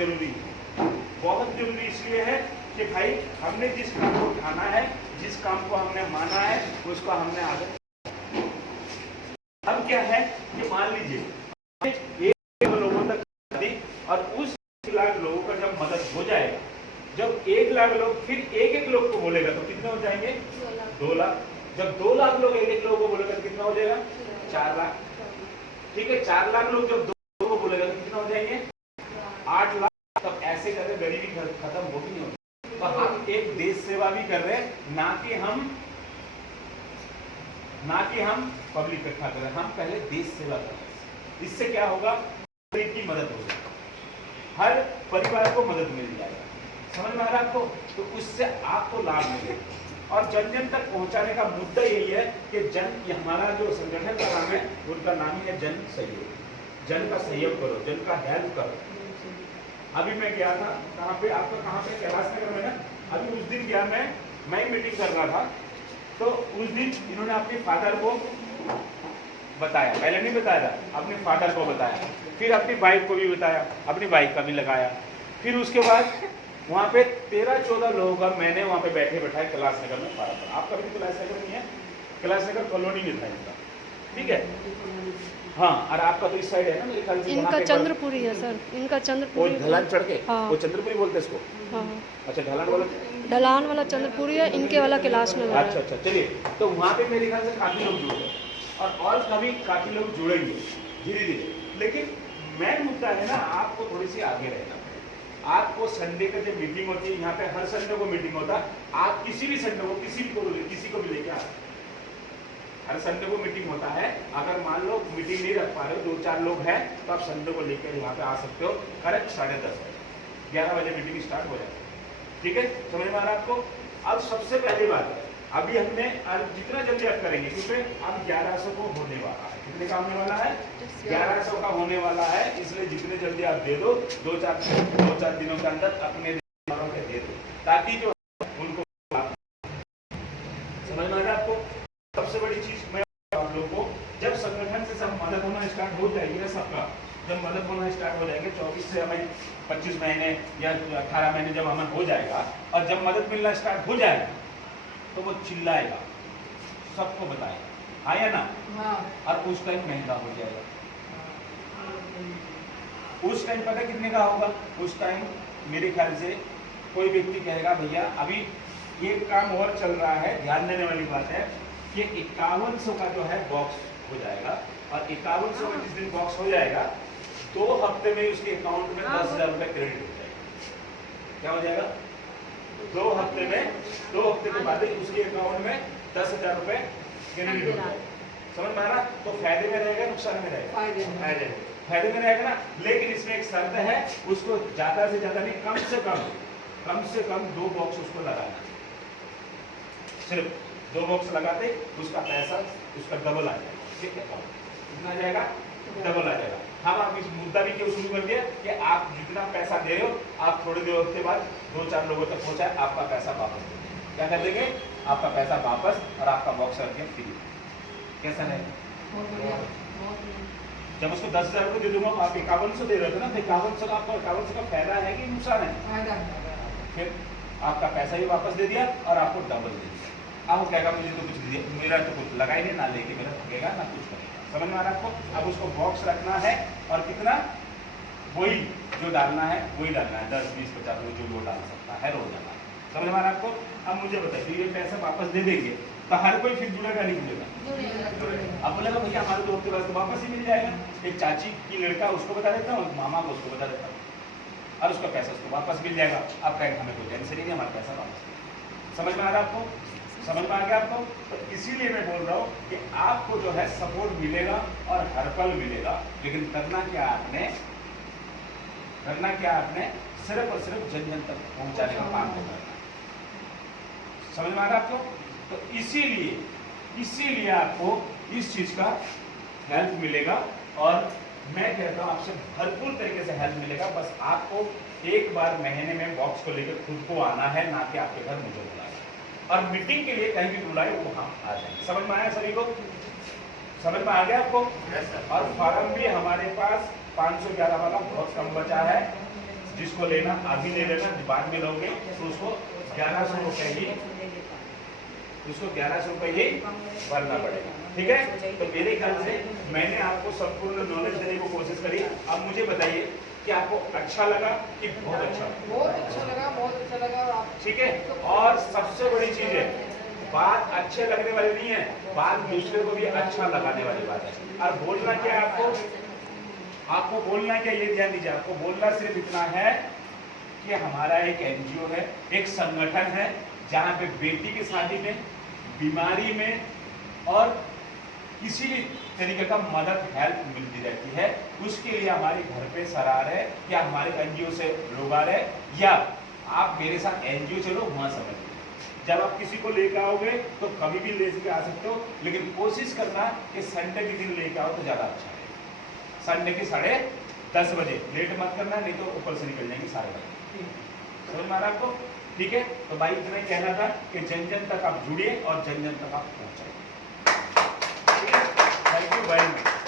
जरूरी है। बहुत जरूरी इसलिए है कि भाई हमने जिस काम को ठाना है, जिस काम को हमने माना है, उसको हमने आगे। अब क्या है कि मान लीजिए 1 लोगों तक दी और उस 1 लाख लोगों का जब मदद हो जाएगा, जब 1 लाख लोग फिर एक लोग को बोलेगा तो कितने हो जाएंगे? 2 लाख। जब 2 लाख लोग एक लोगों को बोलेगा तो कितना हो जाएगा? 4 लाख। ठीक है, 4 लाख लोग जब 2 लोगों को बोलेगा तो कितना हो जाएंगे? 8 लाख। तब ऐसे करके गरीबी खत्म होगी नहीं होगी। तो हम एक देश सेवा भी कर रहे हैं, ना कि हम पब्लिक इकट्ठा कर रहे हैं, हम पहले देश सेवा कर रहे हैं। इससे क्या होगा? गरीब की मदद होगी, हर परिवार को मदद मिल जाएगा। समझ में आ रहा है आपको? तो उससे आपको लाभ मिलेगा। और जन जन तक पहुंचाने का मुद्दा यही है कि हमारा जो संगठन का नाम है, उनका नाम ही है जन सहयोग। जन का सहयोग करो, जन का हेल्प करो। अभी मैं गया था, कहाँ पे? आपका कहाँ पे? कैलाश नगर में ना। अभी उस दिन गया मैं मीटिंग कर रहा था, तो उस दिन इन्होंने अपने फादर को बताया, पहले नहीं बताया था, अपने फादर को बताया, फिर अपनी वाइफ को भी बताया, अपनी वाइफ का भी लगाया। फिर उसके बाद वहाँ पे 13-14 लोगों का मैंने वहाँ पे बैठे बैठाए कैलाश नगर में पारा था। आपका भी कैलाश नगर नहीं है? कैलाश नगर कॉलोनी में था इनका, ठीक है? हाँ, और आपका तो इस साइड है ना मेरे ख्याल से। इनका चंद्रपुरी है सर, इनका चंद्रपुरी। वो ढलान चढ़ के, हाँ। वो चंद्रपुरी बोलते हैं इसको। हाँ। अच्छा, ढलान वाला चंद्रपुरी है, इनके वाला कैलाश नगर है। अच्छा, चलिए। तो वहाँ पे मेरे ख्याल से काफी लोग जुड़े और कभी काफी लोग जुड़ेंगे धीरे धीरे। लेकिन मेन मुद्दा है ना, आपको थोड़ी सी आगे रहना। आपको संडे का जब मीटिंग होती है, यहाँ पे हर संडे को मीटिंग होता है, आप किसी भी संडे को किसी को भी लेके आ, हर संडे को मीटिंग होता है। अगर मान लो मीटिंग नहीं रख पा रहे हो, 2-4 लोग हैं, तो आप संडे को लेकर यहाँ पे आ सकते हो। करेक्ट 10:30 बजे, 11 बजे मीटिंग स्टार्ट हो जाती है। ठीक है, समझ में आ रहा है आपको? अब सबसे पहली बात है, अभी हमने जितना जल्दी आप करेंगे, क्योंकि अब 1100 को होने वाला है। कितने का होने वाला है? 1100 का होने वाला है। इसलिए जितने जल्दी आप दे दो, 2-4 दिनों के अंदर अपने दे दो, ताकि जो उनको समझ में आ रहा है आपको? सबसे बड़ी चीज मैं आप लोगों को, जब संगठन से सब मदद होना स्टार्ट हो जाएगी ना, सबका जब मदद होना स्टार्ट हो जाएंगे, 24 से हमें 25 महीने या 18 महीने जब हमें हो जाएगा, और जब मदद मिलना स्टार्ट हो जाएगा, तो वो चिल्लाएगा, सबको बताएगा, हाँ या ना? हाँ। और उस टाइम महंगा हो जाएगा। उस टाइम पता कितने का होगा? उस टाइम मेरे ख्याल से कोई व्यक्ति कहेगा, भैया अभी एक काम और चल रहा है, ध्यान देने वाली बात है कि 5100 का जो है बॉक्स हो जाएगा। और 5100 का जिस दिन बॉक्स हो जाएगा, 2 हफ्ते में उसके अकाउंट में 10,000 रुपए क्रेडिट हो जाएगा। क्या हो जाएगा? 2 हफ्ते में, 2 हफ्ते के बाद उसके अकाउंट में 10,000 रुपए क्रेडिट हो जाएगा। समझ में आ रहा? तो फायदे में रहेगा, नुकसान में रहेगा? फायदे में रहेगा ना। लेकिन इसमें एक शर्त है, उसको ज्यादा से ज्यादा नहीं, कम से कम 2 बॉक्स उसको लगाना। सिर्फ 2 बॉक्स लगाते उसका पैसा उसका डबल आ जाएगा। ठीक है, कितना आ जाएगा? डबल आ जाएगा। हम आप इस मुद्दा भी क्यों शुरू कर दिया कि आप जितना पैसा दे रहे हो, आप थोड़ी देर के बाद 2-4 लोगों तक पहुंचाए, आपका पैसा वापस दे देंगे। क्या कर देंगे? आपका पैसा वापस, और आपका बॉक्स रख के फ्री। कैसा रहेगा? जब उसको 10,000 रुपये दे दूंगा, आप 5100 दे रहे थे ना, तो 5100 का आपको 5100 का फायदा है कि नुकसान है? फिर आपका पैसा भी वापस दे दिया और आपको डबल दे दिया। अब कहेगा मुझे तो कुछ दिया, मेरा तो कुछ लगा ही नहीं, ना लेके मेरा थकेगा ना कुछ करेगा। समझ में आ रहा है आपको? अब उसको बॉक्स रखना है, और कितना? वही जो डालना है वही डालना है, 10, 20, 50 जो वो डाल सकता है रोजाना। समझ में आ रहा है आपको? अब मुझे बताइए, ये पैसा वापस दे देंगे तो हर कोई फिर जुड़ेगा नहीं जुड़ेगा? अब बोलेगा भैया हमारे दोस्त के पास तो वापस ही मिल जाएगा। एक चाची की लड़का, उसको बता देता हूँ, मामा को उसको बता देता हूँ, और उसका पैसा उसको वापस मिल जाएगा। अब कहेंगे हमें कोई टेंशन नहीं है, हमारा पैसा वापस। समझ में आ रहा है आपको? समझ में आ गया आपको? तो इसीलिए मैं बोल रहा हूँ कि आपको जो है सपोर्ट मिलेगा और हर पल मिलेगा। लेकिन करना क्या आपने सिर्फ और सिर्फ जन जन तक पहुंचाने का काम करना है। समझ में आ रहा है आपको? तो इसीलिए आपको इस चीज का हेल्प मिलेगा, और मैं कहता हूँ आपसे भरपूर तरीके से हेल्प मिलेगा। बस आपको एक बार महीने में बॉक्स को लेकर खुद को आना है, ना कि आपके घर मुझे बुलाना। और मीटिंग के लिए कहीं भी बुलाए वो वहाँ आ जाए। समझ में आया सभी को? समझ में आ गया आपको? और फॉर्म भी हमारे पास 511 वाला बहुत कम बचा है। जिसको लेना अभी ले लेना, बाद में लोगे तो उसको 1100 रुपए ही, उसको 1100 रुपए ही भरना पड़ेगा। ठीक है, तो मेरे ख्याल से मैंने आपको संपूर्ण नॉलेज देने की कोशिश करी। अब मुझे बताइए कि आपको अच्छा लगा कि बहुत अच्छा लगा? बहुत अच्छा लगा, बहुत अच्छा लगा। और आप ठीक है, और सबसे बड़ी चीज है, बात अच्छे लगने वाली नहीं है, बात दूसरे को भी अच्छा लगाने वाली बात है। और बोलना क्या है आपको, आपको बोलना क्या, ये ध्यान दीजिए, आपको बोलना सिर्फ इतना है कि हमारा एक एनजीओ है, एक संगठन है जहाँ पे बेटी की शादी में, बीमारी में और किसी भी तरीके का मदद हेल्प मिलती रहती है। उसके लिए हमारे घर पे सर आ रहे हैं या हमारे एनजीओ से लोग आ रहे हैं, या आप मेरे साथ एनजीओ चलो वहाँ समझ। जब आप किसी को लेकर आओगे तो कभी भी लेकर आ सकते हो, लेकिन कोशिश करना कि संडे के दिन लेकर आओ तो ज़्यादा अच्छा है। संडे के 10:30 बजे, लेट मत करना, नहीं तो ऊपर से निकल जाएंगे सारे बजे। समझ में आ रहा आपको? ठीक है, तो भाई इतना ही कहना था कि जन जन तक आप जुड़िए और जन जन तक आप पहुँचाइए। Thank you very much.